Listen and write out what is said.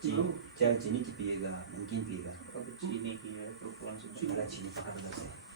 चाय चीनी की पिएगा, नमकीन पिएगा? अब चीनी की है तो कौन सी मेरा चीनी कहाँ रखा है?